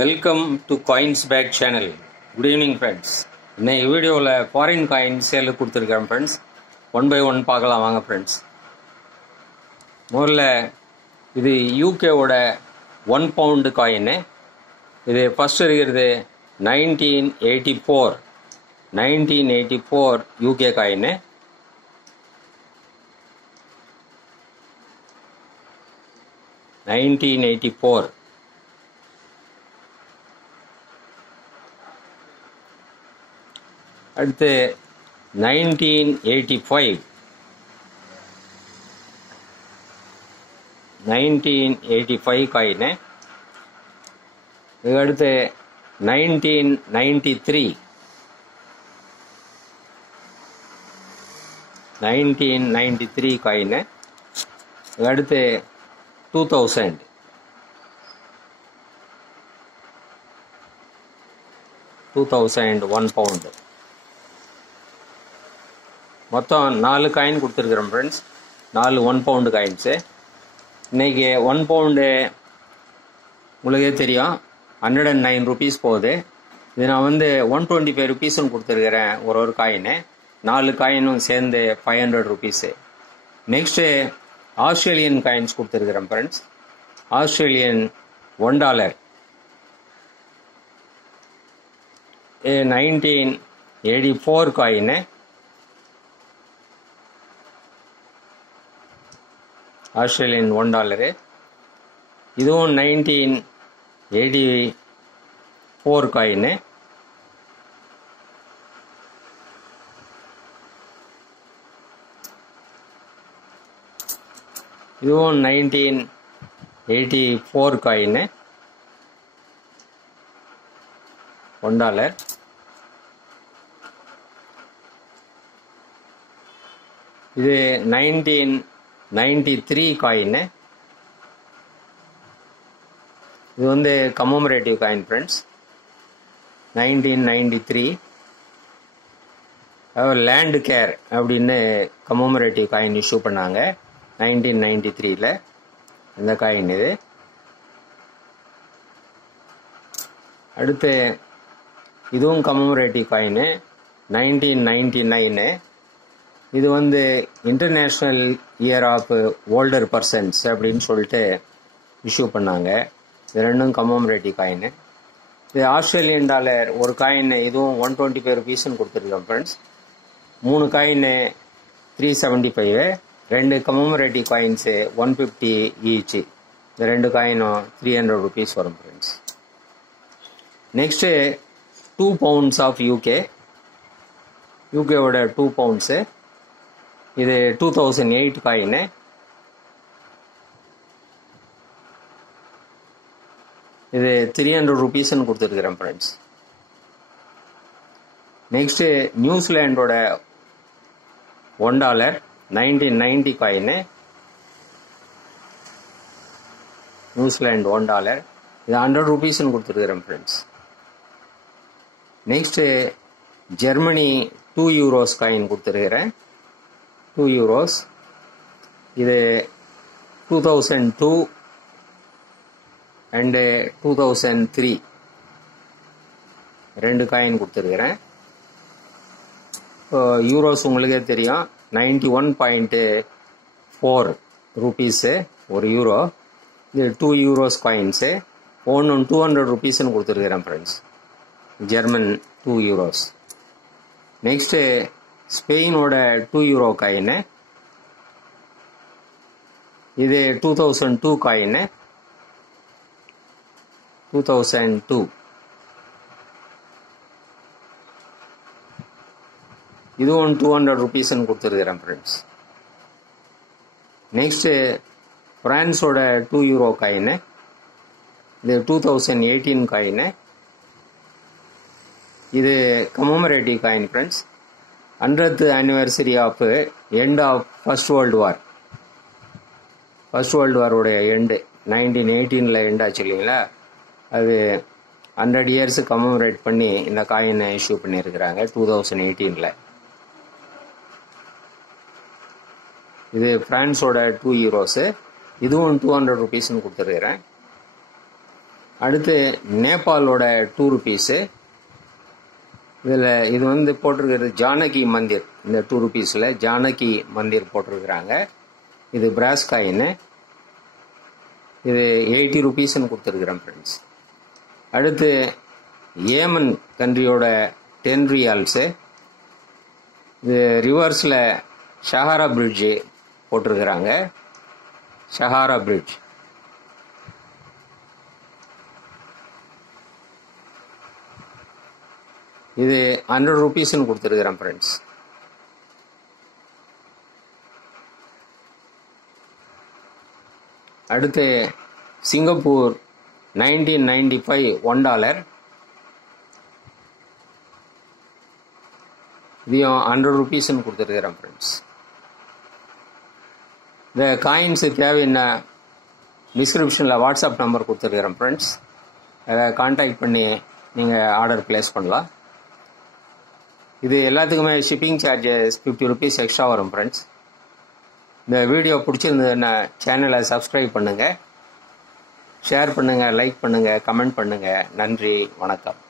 Welcome to coins back channel. Good evening friends. இன்னைக்கு வீடியோவில் foreign coin சேலுக்கு கொடுத்துருக்கேன் ஃப்ரெண்ட்ஸ். ஒன் பை ஒன் பார்க்கலாம் வாங்க ஃப்ரெண்ட்ஸ். முதல்ல இது யூகேவோட 1 பவுண்டு காயின்னு. இது ஃபஸ்ட் இருக்கிறது 1984 யூகே காயின்னு. அடுத்து 1985 காயின்னு. இது அடுத்து 1993 காயின்னு. இது அடுத்து 2000 1 பவுண்டு. மொத்தம் 4 காயின் கொடுத்துருக்குறோம் ஃப்ரெண்ட்ஸ். 4 1 pound coins. இன்றைக்கி 1 பவுண்டு உங்களுக்கே தெரியும் 109 ருபீஸ் போகுது. இது நான் 125 ருபீஸ்ன்னு கொடுத்துருக்குறேன் ஒரு காயின்னு. 4 காயினும் சேர்ந்து 500 ருபீஸு. நெக்ஸ்ட்டு ஆஸ்திரேலியன் காயின்ஸ் கொடுத்துருக்குறேன் ஃப்ரெண்ட்ஸ். Australian $1 1984 coin. ஆஸ்திரேலியன் $1 இதுவும் 1984 காயின்னு. இதுவும் 1984 காயின்னு $1. இது 1993 காயின்னு. இது commemorative coin friends. 1993 land care அப்படின்னு கமமரேட்டிவ் காயின் இஷ்யூ பண்ணாங்க 1993ல். இந்த காயின் இது. அடுத்து இதுவும் கமமரேட்டிவ் காயின் 1999. இது international year of older persons அப்படின்னு சொல்லிட்டு இஷ்யூ பண்ணாங்க. இது ரெண்டும் கமமரேட்டிவ் காயின். இது ஆஸ்திரேலியன் டாலர் ஒரு காயின். இதுவும் 125 ருபீஸ்ன்னு கொடுத்துருக்கோம் friends. 3 coin 375. 2 commemorative coins 150 each. இந்த 2 காயினும் 300 ருபீஸ் வரும் ஃப்ரெண்ட்ஸ். நெக்ஸ்ட்டு 2 பவுண்ட்ஸ் ஆஃப் யூகேவோட 2 பவுண்ட்ஸு. இது 2008 காயின்னு. இது 300 ருபீஸ்ன்னு கொடுத்துருக்குறேன் ஃப்ரெண்ட்ஸ். நெக்ஸ்ட்டு நியூசிலாண்டோட $1 1990 காயின்னு. நியூசிலாண்ட் $1 இது 100 ருபீஸ்ன்னு கொடுத்துருக்குறேன் friends. Next Germany 2 euros coin கொடுத்துருக்குறேன். 2 யூரோஸ். இது 2002 அண்டு 2003 2 காயின் கொடுத்துருக்குறேன். யூரோஸ் உங்களுக்கே தெரியும் 91.4 ருபீஸு ஒரு யூரோ. இது 2 யூரோஸ் காயின்ஸு. ஒன்றும் 200 ருபீஸ்ன்னு கொடுத்துருக்குறேன் ஃப்ரெண்ட்ஸ். German 2 euros. நெக்ஸ்ட்டு ஸ்பெயினோட 2 யூரோ காயின்னு. இது 2002 காயின்னு. 2002 இதுவும் 200 ருபீஸ்ன்னு கொடுத்துருக்குறேன் ஃப்ரெண்ட்ஸ். நெக்ஸ்ட்டு ஃப்ரான்ஸோட 2 யூரோ காயின்னு. இது 2018 காயின்னு. இது commemorative coin friends. 100th anniversary of end of first world war. First world வாரோடைய எண்டு 1918ல் எண்ட் ஆச்சு இல்லைங்களா. அது 100 இயர்ஸ் கமமரேட் பண்ணி இந்த காயினை இஷ்யூ பண்ணியிருக்கிறாங்க 2018ல். இது ஃப்ரான்ஸோட 2 யூரோஸு. இதுவும் 200 ருபீஸ்ன்னு கொடுத்துருக்குறேன். அடுத்து நேபாளோட 2 rupees. இது வந்து போட்டிருக்கிறது ஜானகி மந்திர். இந்த 2 rupeesல ஜானகி மந்திர் போட்டிருக்கிறாங்க. இது பிராஸ் காயின். இது 80 rupeesன்னு கொடுத்துருக்குறேன் ஃப்ரெண்ட்ஸ். அடுத்து ஏமன் கண்ட்ரியோட 10 riyals. இது ரிவர்ஸில் ஷஹாரா பிரிட்ஜ் போட்டிருக்கிறாங்க. ஷஹாரா பிரிட்ஜ். இது 100 rupeesன்னு கொடுத்துருக்குறேன் ஃப்ரெண்ட்ஸ். அடுத்து சிங்கப்பூர் 1995 $1. இதையும் 100 rupeesன்னு கொடுத்துருக்குறேன் ஃப்ரெண்ட்ஸ். இந்த காயின்ஸு தேவைன்னா டிஸ்கிரிப்ஷனில் வாட்ஸ்அப் நம்பர் கொடுத்துருக்குறேன் ஃப்ரெண்ட்ஸ். அதை கான்டாக்ட் பண்ணி நீங்கள் ஆர்டர் ப்ளேஸ் பண்ணலாம். இது எல்லாத்துக்குமே ஷிப்பிங் சார்ஜஸ் 50 rupees எக்ஸ்ட்ரா வரும் ஃப்ரெண்ட்ஸ். இந்த வீடியோ பிடிச்சிருந்ததுன்னா சேனலை சப்ஸ்கிரைப் பண்ணுங்கள், ஷேர் பண்ணுங்கள், லைக் பண்ணுங்கள், கமெண்ட் பண்ணுங்கள். நன்றி, வணக்கம்.